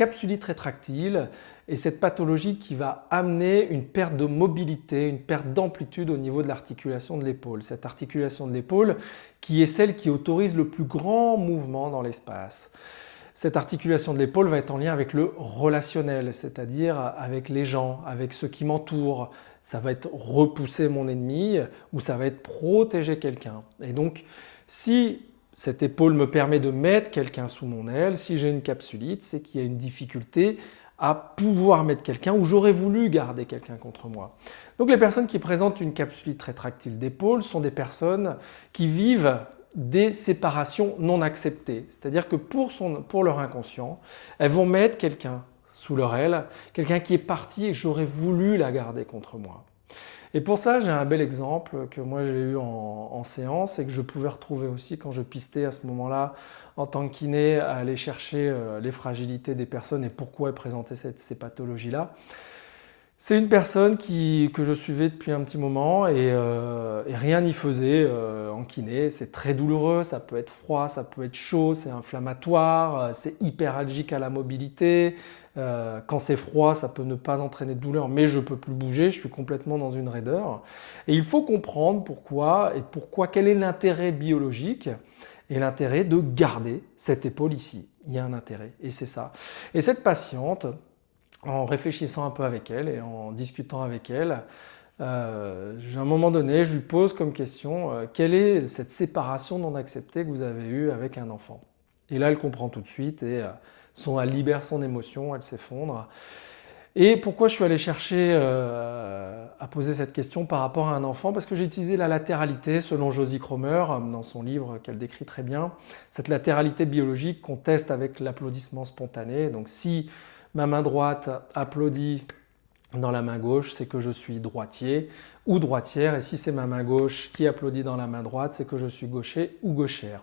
capsulite rétractile est cette pathologie qui va amener une perte de mobilité, une perte d'amplitude au niveau de l'articulation de l'épaule. Cette articulation de l'épaule qui est celle qui autorise le plus grand mouvement dans l'espace. Cette articulation de l'épaule va être en lien avec le relationnel, c'est-à-dire avec les gens, avec ceux qui m'entourent. Ça va être repousser mon ennemi ou ça va être protéger quelqu'un. Et donc, si cette épaule me permet de mettre quelqu'un sous mon aile, si j'ai une capsulite, c'est qu'il y a une difficulté à pouvoir mettre quelqu'un ou j'aurais voulu garder quelqu'un contre moi. Donc les personnes qui présentent une capsulite rétractile d'épaule sont des personnes qui vivent des séparations non acceptées. C'est-à-dire que pour leur inconscient, elles vont mettre quelqu'un sous leur aile, quelqu'un qui est parti et j'aurais voulu la garder contre moi. Et pour ça, j'ai un bel exemple que moi j'ai eu en séance et que je pouvais retrouver aussi quand je pistais à ce moment-là en tant que kiné à aller chercher les fragilités des personnes et pourquoi elles présentaient ces pathologies-là. C'est une personne que je suivais depuis un petit moment et rien n'y faisait en kiné. C'est très douloureux, ça peut être froid, ça peut être chaud, c'est inflammatoire, c'est hyperalgique à la mobilité. Quand c'est froid, ça peut ne pas entraîner de douleur, mais je ne peux plus bouger, je suis complètement dans une raideur. Et il faut comprendre pourquoi quel est l'intérêt biologique et l'intérêt de garder cette épaule ici. Il y a un intérêt et c'est ça. Et cette patiente, en réfléchissant un peu avec elle et en discutant avec elle, à un moment donné, je lui pose comme question quelle est cette séparation non acceptée que vous avez eue avec un enfant. Et là, elle comprend tout de suite et elle libère son émotion, elle s'effondre. Et pourquoi je suis allé chercher à poser cette question par rapport à un enfant? Parce que j'ai utilisé la latéralité selon Josie Cromer dans son livre qu'elle décrit très bien. Cette latéralité biologique qu'on teste avec l'applaudissement spontané. Donc si ma main droite applaudit dans la main gauche, c'est que je suis droitier ou droitière. Et si c'est ma main gauche qui applaudit dans la main droite, c'est que je suis gaucher ou gauchère.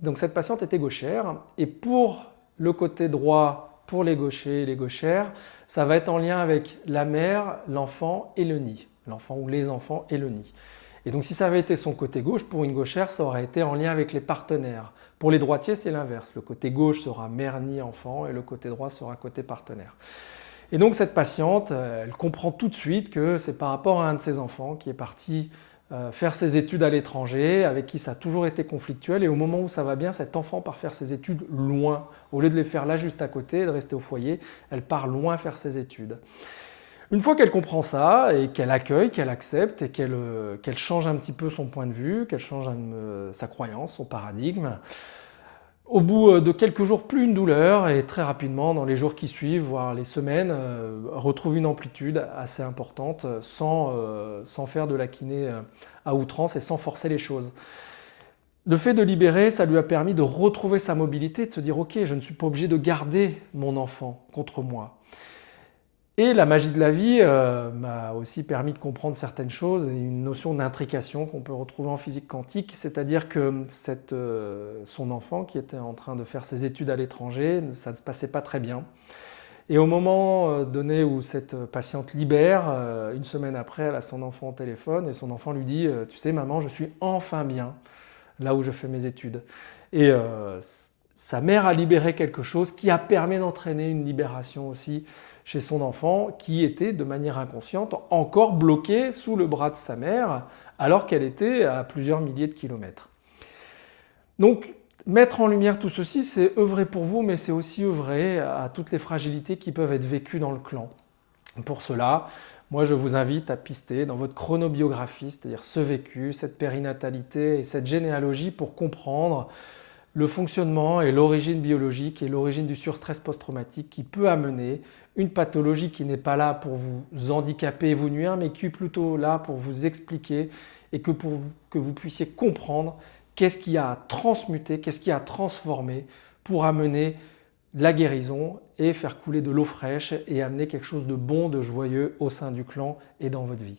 Donc cette patiente était gauchère. Et pour le côté droit, pour les gauchers et les gauchères, ça va être en lien avec la mère, l'enfant et le nid. L'enfant ou les enfants et le nid. Et donc si ça avait été son côté gauche, pour une gauchère, ça aurait été en lien avec les partenaires. Pour les droitiers, c'est l'inverse. Le côté gauche sera mère, nid, enfant et le côté droit sera côté partenaire. Et donc cette patiente, elle comprend tout de suite que c'est par rapport à un de ses enfants qui est parti faire ses études à l'étranger, avec qui ça a toujours été conflictuel. Et au moment où ça va bien, cet enfant part faire ses études loin. Au lieu de les faire là juste à côté, de rester au foyer, elle part loin faire ses études. Une fois qu'elle comprend ça et qu'elle accueille, qu'elle accepte et qu'elle change un petit peu son point de vue, qu'elle change sa croyance, son paradigme, au bout de quelques jours, plus une douleur et très rapidement, dans les jours qui suivent, voire les semaines, retrouve une amplitude assez importante sans faire de la kiné à outrance et sans forcer les choses. Le fait de libérer, ça lui a permis de retrouver sa mobilité, de se dire « Ok, je ne suis pas obligé de garder mon enfant contre moi ». Et la magie de la vie m'a aussi permis de comprendre certaines choses et une notion d'intrication qu'on peut retrouver en physique quantique, c'est-à-dire que son enfant qui était en train de faire ses études à l'étranger, ça ne se passait pas très bien. Et au moment donné où cette patiente libère, une semaine après, elle a son enfant au téléphone et son enfant lui dit « Tu sais maman, je suis enfin bien là où je fais mes études ». Et sa mère a libéré quelque chose qui a permis d'entraîner une libération aussi chez son enfant qui était de manière inconsciente encore bloqué sous le bras de sa mère alors qu'elle était à plusieurs milliers de kilomètres. Donc mettre en lumière tout ceci, c'est œuvrer pour vous, mais c'est aussi œuvrer à toutes les fragilités qui peuvent être vécues dans le clan. Pour cela, moi je vous invite à pister dans votre chronobiographie, c'est-à-dire ce vécu, cette périnatalité et cette généalogie pour comprendre le fonctionnement et l'origine biologique et l'origine du surstress post-traumatique qui peut amener une pathologie qui n'est pas là pour vous handicaper et vous nuire, mais qui est plutôt là pour vous expliquer et que vous puissiez comprendre qu'est-ce qui a transmuté, qu'est-ce qui a transformé pour amener la guérison et faire couler de l'eau fraîche et amener quelque chose de bon, de joyeux au sein du clan et dans votre vie.